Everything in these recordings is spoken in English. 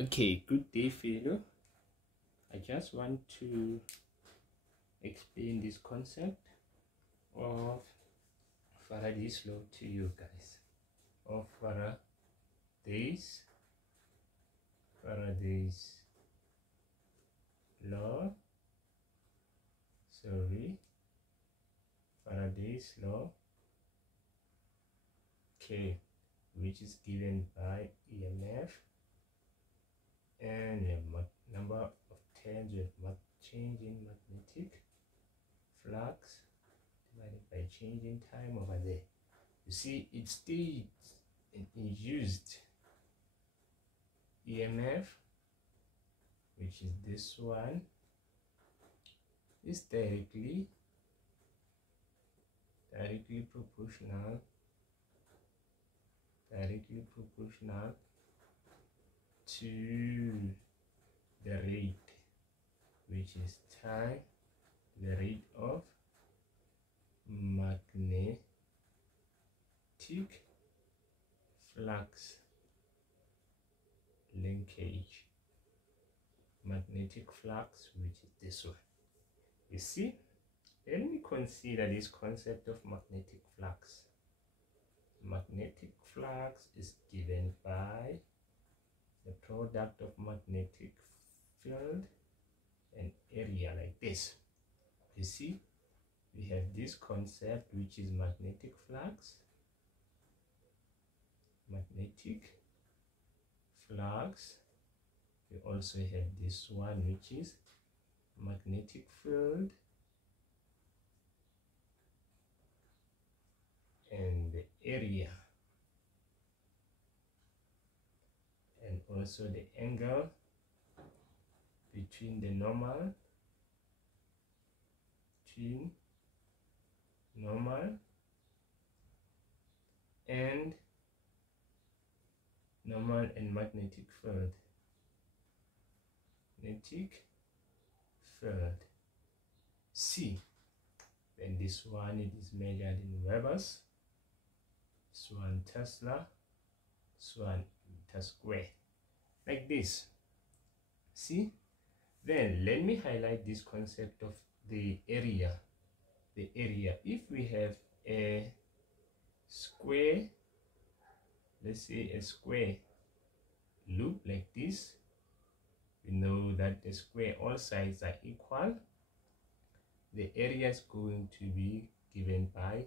Okay, good day, fellow. I just want to explain this concept of Faraday's law to you guys. Of Faraday's law. Faraday's law. Okay, which is given by EMF, and a number of terms with change in magnetic flux divided by change in time over there. You see, it states an induced EMF, which is this one, is directly proportional to the rate, which is time, the rate of magnetic flux linkage, magnetic flux, which is this one. You see, let me consider this concept of magnetic flux. Magnetic flux is given by the product of magnetic field and area, like this. You see, we have this concept, which is magnetic flux. We also have this one, which is magnetic field and the area, and also the angle between the normal and magnetic field. C. Then this one, it is measured in Webers, this one Tesla, this one meter square, like this. See, then let me highlight this concept of the area. If we have a square, let's say a square loop like this, we know that the square, all sides are equal. The area is going to be given by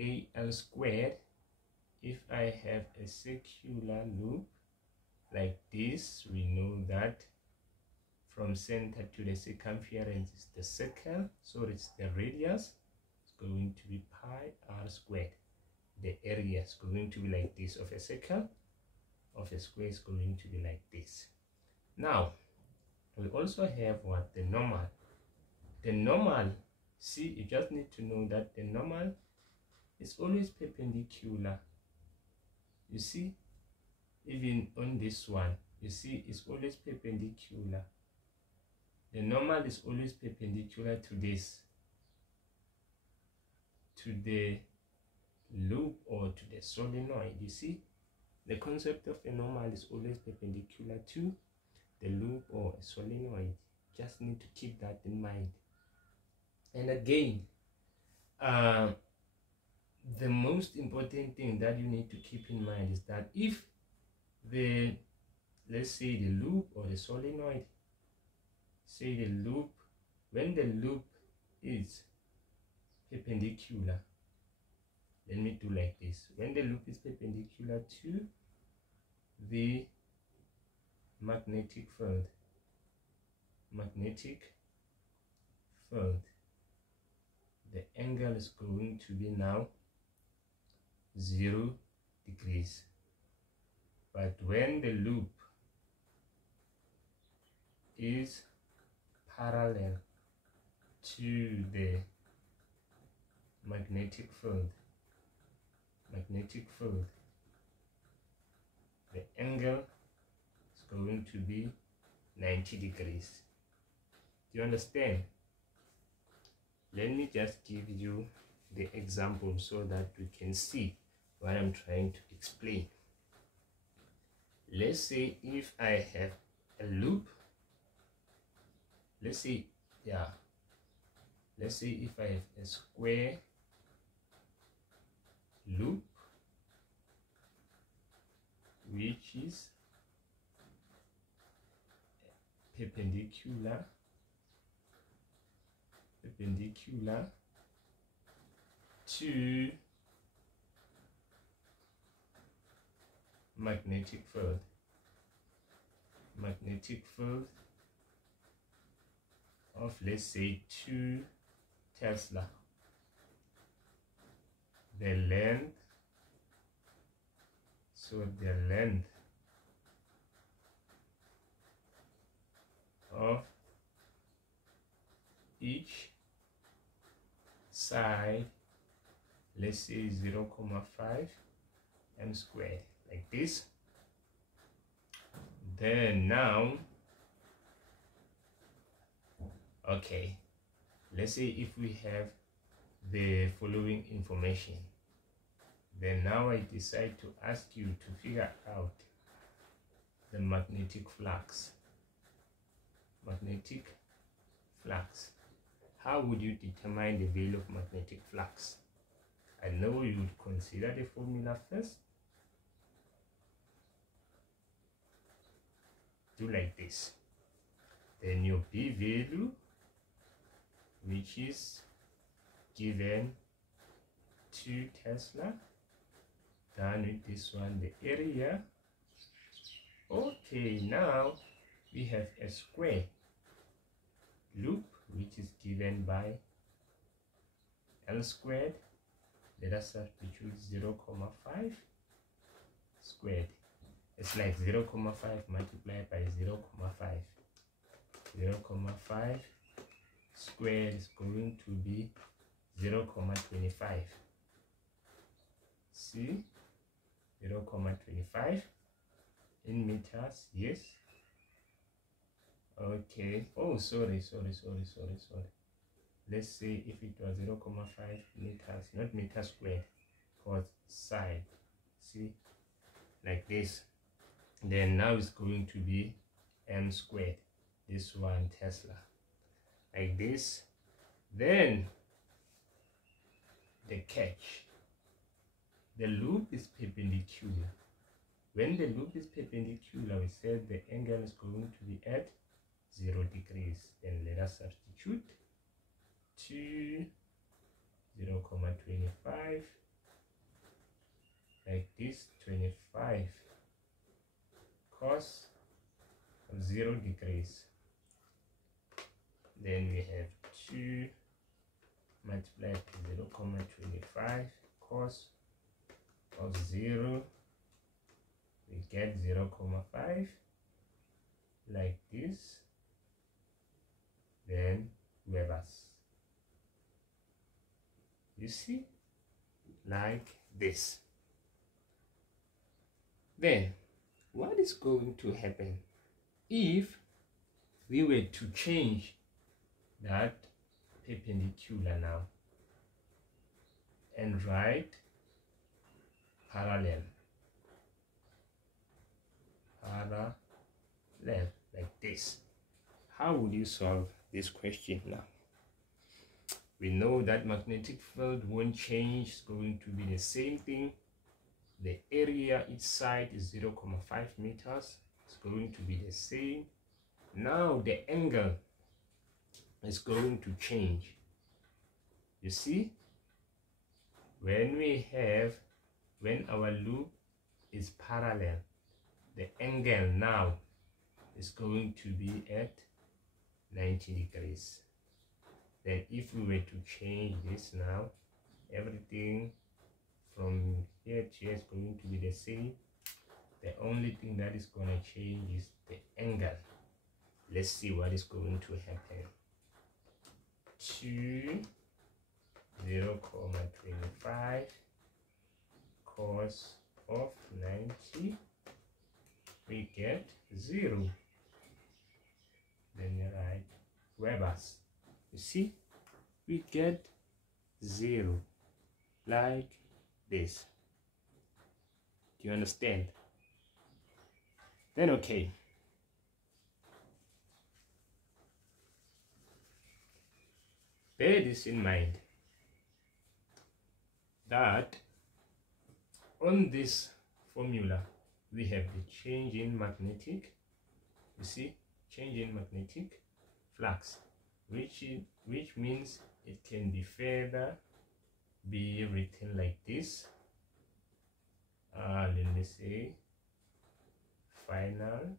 AL squared. If I have a circular loop like this, we know that from center to the circumference is the circle, so it's the radius. It's going to be pi r squared. The area is going to be like this of a circle. Of a square is going to be like this. Now, we also have what? The normal. The normal, see, you just need to know that the normal is always perpendicular. You see, even on this one, you see, it's always perpendicular. The normal is always perpendicular to this, to the loop or to the solenoid. You see, the concept of a normal is always perpendicular to the loop or a solenoid. Just need to keep that in mind. And again, the most important thing that you need to keep in mind is that if the, let's say the loop or the solenoid, say the loop, when the loop is perpendicular, let me do like this. When the loop is perpendicular to the magnetic field, the angle is going to be now 0 degrees. But when the loop is parallel to the magnetic field, the angle is going to be 90 degrees. Do you understand? Let me just give you the example so that we can see what I'm trying to explain. let's say if I have a loop, let's say if I have a square loop which is perpendicular to magnetic field of, let's say, 2 Tesla. The length of each side, let's say 0.5 m squared, like this. Then now, okay, let's say if we have the following information, then now I decide to ask you to figure out the magnetic flux. How would you determine the value of magnetic flux? I know you would consider the formula first. Do like this. Then your B value, which is given 2 Tesla, done with this one, the area. Okay, now we have a square loop which is given by L squared. Let us substitute 0.5 squared. It's like 0.5 multiplied by 0.5. 0.5 squared is going to be 0.25. See, 0.25 in meters. Yes. Okay. Oh, sorry. Let's say if it was 0.5 meters, not meter squared, because side. See, like this. Then now it's going to be m squared. This 1 Tesla, like this. Then the catch: the loop is perpendicular. When the loop is perpendicular, we said the angle is going to be at 0 degrees. Then let us substitute 2 0.25, like this, 25 cos of 0 degrees. Then we have 2 multiplied by 0.25 cos of 0, we get 0.5, like this. Then Webers. You see, like this. Then what is going to happen if we were to change that perpendicular now and write parallel, like this? How would you solve this question now? We know that magnetic field won't change, it's going to be the same thing. The area each side is 0.5 meters, it's going to be the same. Now the angle is going to change. You see, when our loop is parallel, the angle now is going to be at 90 degrees. Then if we were to change this now, everything from here to here is going to be the same. The only thing that is going to change is the angle. Let's see what is going to happen. 2 0.25 cos of 90, we get 0. Then you write Webers. You see, we get 0, like this. Do you understand? Then okay, bear this in mind that on this formula we have the change in magnetic, you see, change in magnetic flux, which means it can be further be written like this. Let me say final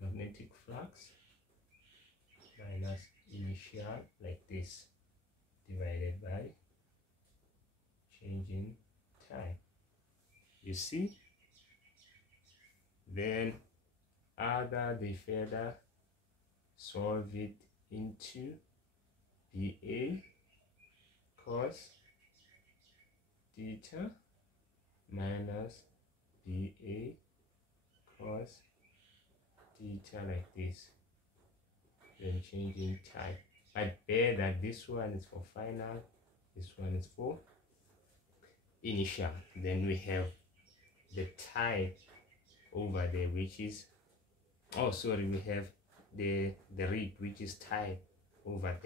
magnetic flux minus initial, like this, divided by change in time. You see, then either they further solve it into dA cos theta minus dA cos theta, like this, then change in time. I bear that this one is for final, this one is for initial. Then we have the time over there, which is, oh sorry, we have the read, which is time over there.